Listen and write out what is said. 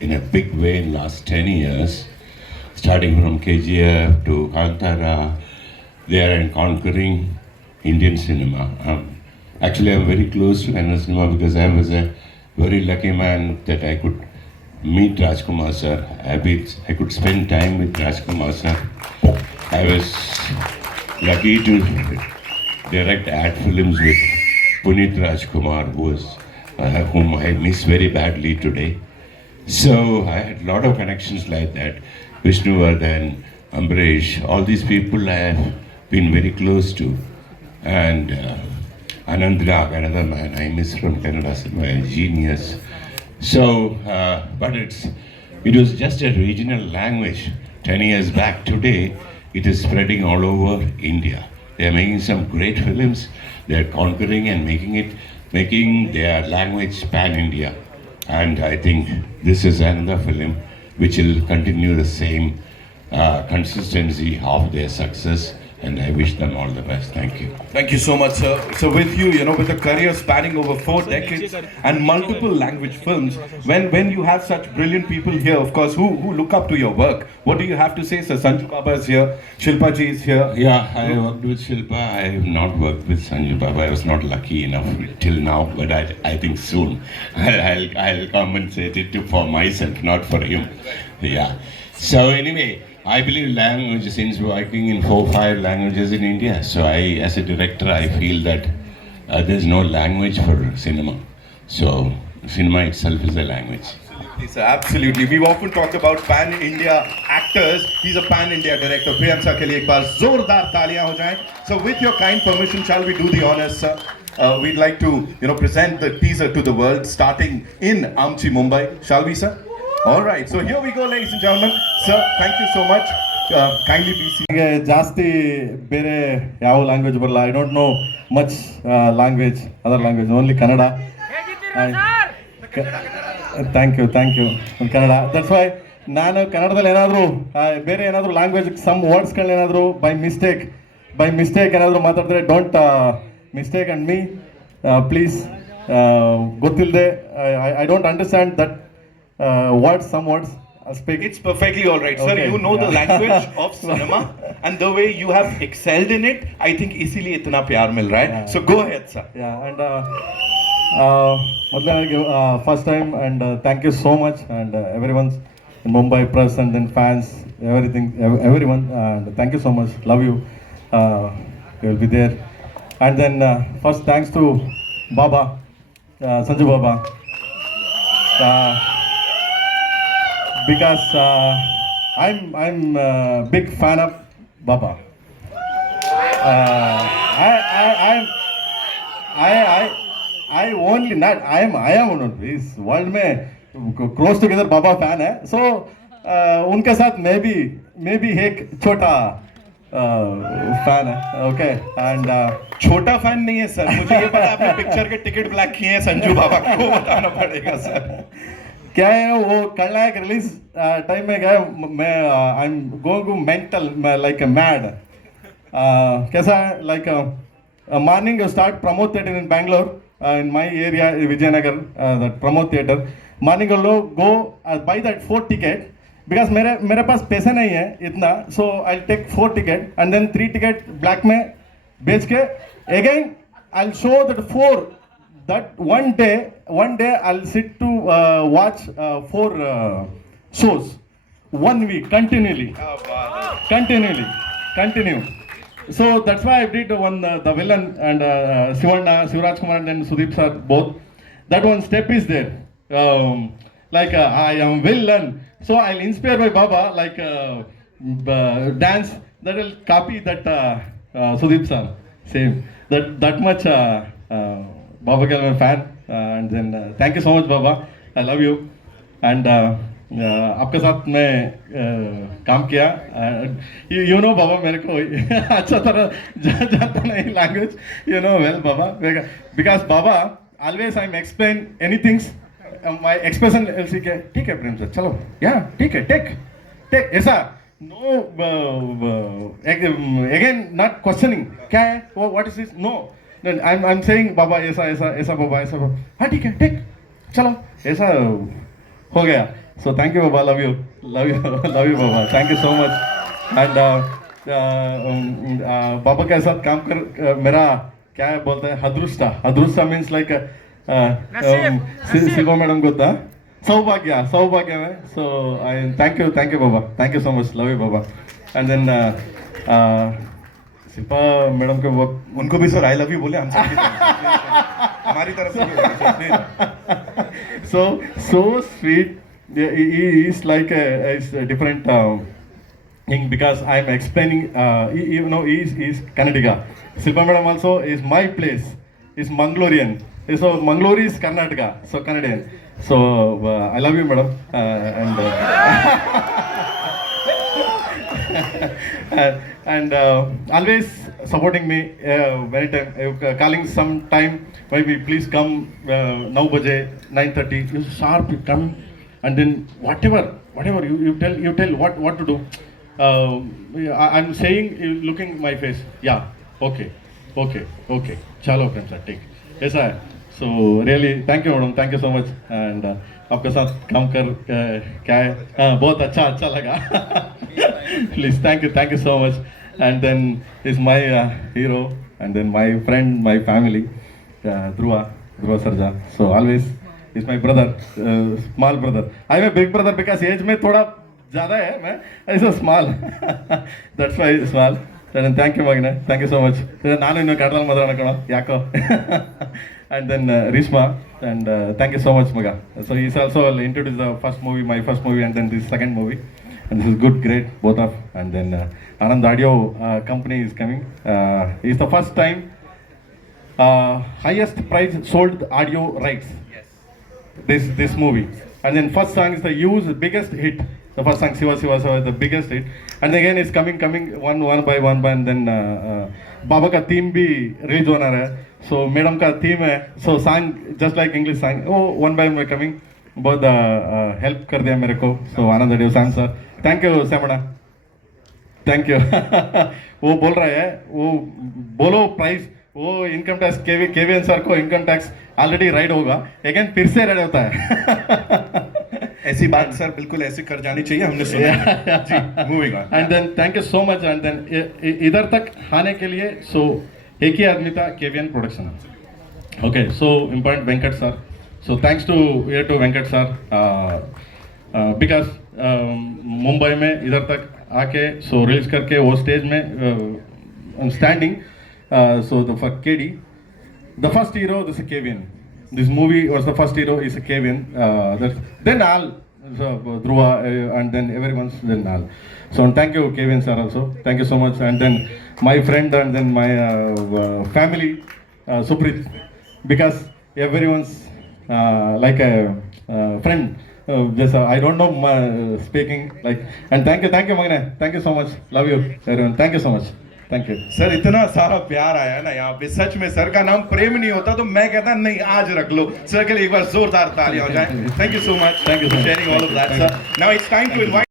in a big way in last 10 years, starting from KGF to Kantara. They are conquering Indian cinema. Actually, I'm very close to Kannada cinema because I was a very lucky man that I could meet Rajkumar sir. I could spend time with Rajkumar sir. I was lucky to direct ad films with Punit Rajkumar, whom I miss very badly today. So I had a lot of connections like that. Vishnuvardhan, Ambrish, all these people I have been very close to. And Anand Rag, another man I miss from Kannada cinema, a genius. So, it was just a regional language 10 years back. Today, it is spreading all over India. They are making some great films. They are conquering and making their language pan-India. And I think this is another film which will continue the same consistency of their success. And I wish them all the best. Thank you. Thank you so much, sir. So with you, with a career spanning over 4 decades and multiple language films, when you have such brilliant people here, of course, who look up to your work, what do you have to say, sir? Sanju Baba is here, Shilpa ji is here. Yeah, I worked with Shilpa. I have not worked with Sanju Baba. I was not lucky enough till now, but I think soon I'll compensate it for myself, not for him. Yeah. So anyway, I believe language, since working in 4-5 languages in India, so as a director, I feel that there's no language for cinema. So cinema itself is a language. Absolutely, sir. Absolutely. We've often talked about pan-India actors. He's a pan-India director. Priyam sir ke liye ek baar zordar taaliyan ho jaएं. So with your kind permission, shall we do the honors, sir? We'd like to, present the teaser to the world, starting in Amchi, Mumbai. Shall we, sir? All right. So here we go, ladies and gentlemen. Sir, thank you so much. Kindly be seated. ಜಾಸ್ತಿ ಬೇರೆ ಯಾವ language ಬರಲ್ಲ. I don't know much language, other language, only Kannada. Thank you Kannada. That's why ನಾನು ಕನ್ನಡದಲ್ಲಿ ಏನಾದರೂ ಬೇರೆ ಏನಾದರೂ language some ವರ್ಡ್ಸ್ಗಳನ್ನೇನಾದರೂ ಬೈ ಮಿಸ್ಟೇಕ್ ಏನಾದರೂ ಮಾತಾಡಿದ್ರೆ don't mistake and me please. ಗೊತ್ತಿಲ್ಲದೆ I don't understand that some words I'll speak. It's perfectly all right, sir. Okay. You know the language of cinema and the way you have excelled in it. I think isliye itna pyar mil raha hai. So go ahead, sir. Yeah, and ಮೊದಲನೇದಾಗಿ first time and thank you so much and everyone in Mumbai press and then fans everyone and thank you so much, love you, you will be there. And then first thanks to Baba, Sanju Baba, because I'm a big fan of Baba. I only not I am one of this world में close together Baba fan है. So उनके साथ मैं भी एक छोटा fan है. Okay and छोटा फैन नहीं है सर, मुझे ये पता आपने पिक्चर के टिकट ब्लैक किए हैं संजू बाबा को बताना पड़ेगा सर. क्या है वो खलनायक रिलीज टाइम में गया मैं, I am going to mental like mad. कैसा like morning start Pramod theatre in Bangalore, in my area Vijayanagar, that Pramod theatre. Morning लोग go buy that 4 ticket because मेरे पास पैसे नहीं है इतना. So I take 4 ticket and then 3 ticket black में बेच के again I show that 4. That one day I'll sit to watch 4 shows 1 week continually. Continue. So that's why I did one the villain and Shivraj Kumar and Sudeep sir both. That one step is there, like I am villain. So I'll inspire by Baba like dance that will copy that Sudeep sir. Same that much. Baba के मैं fan and then thank you so much Baba, I love you and आपके साथ मैं काम किया. you know Baba मेरे को अच्छा तरह जाता नहीं language, you know well Baba, because Baba always I'm explain anything my expression ऐसी के ठीक है प्रेम सर चलो yeah ठीक है take ऐसा no again not questioning क्या है what is this, no I'm saying बाबा ऐसा बाबा ऐसा हाँ ठीक है ठीक चलो ऐसा हो गया. So thank you, Baba. Love you, love you, love you, Baba. Thank you so much. And बाबा के साथ काम कर मेरा क्या है बोलते हैं हदृष्टा हदृष्टा मीन्स लाइक शिवा मैडम को था सौभाग्य में so I thank you Baba thank you so much love you Baba and then Shilpa madam के वो उनको भी सर आई लव यू बोले हम सब हमारी तरफ से भी बोलिए। so sweet. He is like a different thing because I'm explaining. You know, he's Kannadiga. Silpa madam also is my place. Is Mangalorean. So Mangalore is Karnataka. So Canadian. So I love you, madam. And always supporting me very time calling some time maybe please come 9 baje 9:30 you sharp you come and then whatever you tell what to do I'm saying you looking my face yeah okay chalo friends take ऐसा है so really thank you madam thank you so much and आपके साथ काम कर क्या है बहुत अच्छा लगा please thank you so much and then is my hero and then my friend my family Dhruva Sarja so always is my brother small brother I'm a big brother because age में थोड़ा ज़्यादा है मैं ऐसा small that's why small and thank you Magna thank you so much ನಾನು ಇನ್ನು ಕನ್ನಡದಲ್ಲಿ ಮಾತಾಡೋಣ ಕಣೋ ಯಾಕೋ and then Rishma and thank you so much Maga so he's also introduced the my first movie and then this second movie and this is great both of and then Anand Audio company is coming it's the first time highest price sold audio rights this movie and then first song is the huge biggest hit the first song Siva is the biggest hit and again it's coming one by and then Baba ka theme bhi release hona hai so madam ka theme hai so song just like English song one by one coming बहुत help कर दिया मेरे को so Anand audio Sam sir thank you Semra thank you वो बोल रहा है वो बोलो प्राइस वो इनकम टैक्स केवीएन सर को इनकम टैक्स ऑलरेडी राइड होगा अगेन फिर से राइड होता है ऐसी बात सर बिल्कुल ऐसे कर जानी चाहिए हमने सुना जी moving on and then thank you so much and then इधर तक आने के लिए सो एक ही आदमी था KVN production okay so important Venkat sir so thanks to Venkat sir because Mumbai में इधर तक आके सो रिलीज करके वो स्टेज में standing so the for KD the first hero this KVN this movie was the first hero is a Kevin then all so Dhruva and then everyone's then all so thank you Kevin sir also thank you so much and then my friend and then my family Suprit because everyone's like a friend just I don't know speaking like and thank you Magna thank you so much love you everyone thank you so much thank you sir इतना सारा प्यार आया ना यहाँ पे सच में sir का नाम प्रेम नहीं होता तो मैं कहता नहीं आज रख लो सर के लिए एक बार जोरदार तालियां हो जाए thank you so much Thank you so much. Sharing all of that sir now it's time to invite